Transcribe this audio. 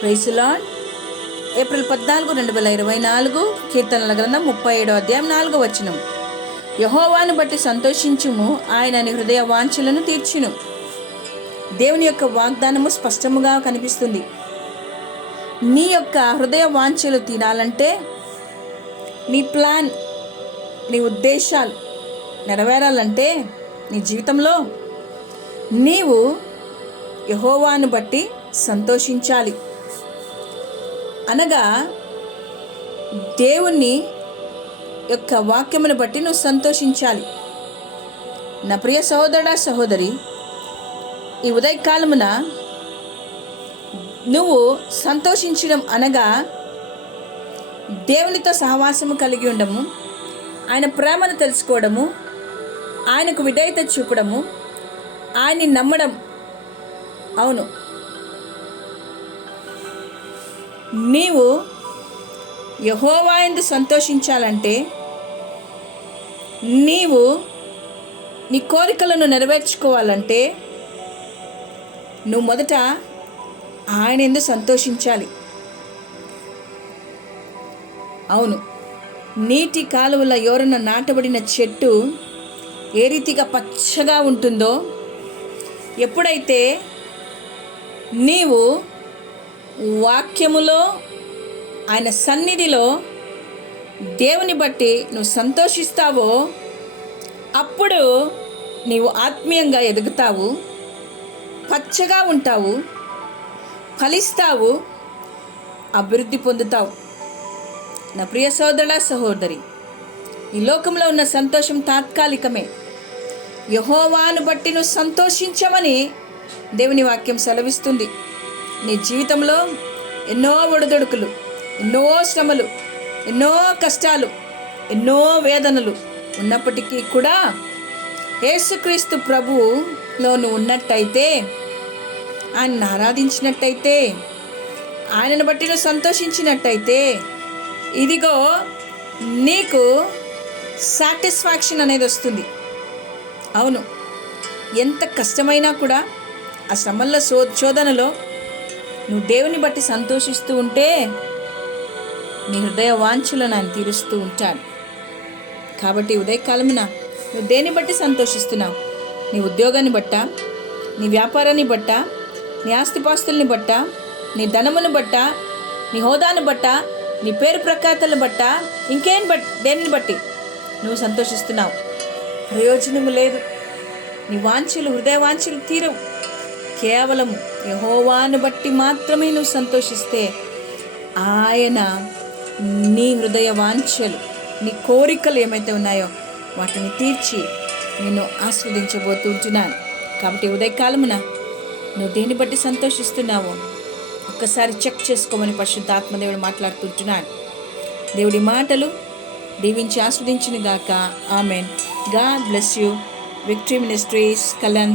ప్రైసులాడ్ April పద్నాలుగు రెండు వేల ఇరవై నాలుగు కీర్తనల గ్రంథం ముప్పై ఏడో అధ్యాయం నాలుగో వచనం. యహోవాను బట్టి సంతోషించుము ఆయన నీ హృదయ వాంఛలను తీర్చును. దేవుని యొక్క వాగ్దానము స్పష్టముగా కనిపిస్తుంది. నీ యొక్క హృదయ వాంఛలు తినాలంటే నీ ప్లాన్ నీ ఉద్దేశాలు నెరవేరాలంటే నీ జీవితంలో నీవు యహోవాను బట్టి సంతోషించాలి. అనగా దేవుణ్ణి యొక్క వాక్యమును బట్టి నువ్వు సంతోషించాలి. నా ప్రియ సహోదరుడా సహోదరి ఈ ఉదయకాలమున నువ్వు సంతోషించడం అనగా దేవునితో సహవాసము కలిగి ఉండము ఆయన ప్రేమను తెలుసుకోవడము ఆయనకు విధేయత చూపడము ఆయన్ని నమ్మడం. అవును నీవు యహోవాయందు సంతోషించాలంటే నీవు నీ కోరికలను నెరవేర్చుకోవాలంటే నువ్వు మొదట ఆయన ఎందు సంతోషించాలి. అవును నీటి కాలువల ఎవరన్న నాటబడిన చెట్టు ఏ రీతిగా పచ్చగా ఉంటుందో ఎప్పుడైతే నీవు వాక్యములో ఆయన సన్నిధిలో దేవుని బట్టి నువ్వు సంతోషిస్తావో అప్పుడు నీవు ఆత్మీయంగా ఎదుగుతావు పచ్చగా ఉంటావు ఫలిస్తావు అభివృద్ధి పొందుతావు. నా ప్రియ సోదరుల సహోదరి ఈ లోకంలో ఉన్న సంతోషం తాత్కాలికమే. యహోవాను బట్టి నువ్వు సంతోషించమని దేవుని వాక్యం సెలవిస్తుంది. నీ జీవితంలో ఎన్నో ఒడిదొడుకులు ఎన్నో శ్రమలు ఎన్నో కష్టాలు ఎన్నో వేదనలు ఉన్నప్పటికీ కూడా యేసుక్రీస్తు ప్రభువులో నువ్వు ఉన్నట్టయితే ఆయన్ని ఆరాధించినట్టయితే ఆయనను బట్టి నువ్వు సంతోషించినట్టయితే ఇదిగో నీకు సాటిస్ఫాక్షన్ అనేది వస్తుంది. అవును ఎంత కష్టమైనా కూడా ఆ శ్రమల్లో శో శోధనలో నువ్వు దేవుని బట్టి సంతోషిస్తూ ఉంటే నీ హృదయ వాంఛలను ఆయన తీరుస్తూ ఉంటాడు. కాబట్టి ఉదయకాలమున నువ్వు దేని బట్టి సంతోషిస్తున్నావు? నీ ఉద్యోగాన్ని బట్ట నీ వ్యాపారాన్ని బట్ట నీ ఆస్తిపాస్తుల్ని బట్ట నీ ధనమును బట్ట నీ హోదాను బట్ట నీ పేరు ప్రఖ్యాతలను బట్ట ఇంకేం బట్ దేనిని బట్టి నువ్వు సంతోషిస్తున్నావు? ప్రయోజనము లేదు. నీ వాంఛలు హృదయ వాంఛలు తీరవు. కేవలం యహోవాను బట్టి మాత్రమే నువ్వు సంతోషిస్తే ఆయన నీ హృదయ వాంఛలు నీ కోరికలు ఏమైతే ఉన్నాయో వాటిని తీర్చి నేను ఆస్వాదించబోతుంటున్నాను. కాబట్టి ఉదయకాలమున నువ్వు దేన్ని బట్టి సంతోషిస్తున్నావో ఒక్కసారి చెక్ చేసుకోమని పరిశుద్ధ ఆత్మదేవుడు మాట్లాడుతుంటున్నాడు. దేవుడి మాటలు దీవించి ఆస్వాదించిన గాక. Amen. God bless you. Victory ministries Kalyan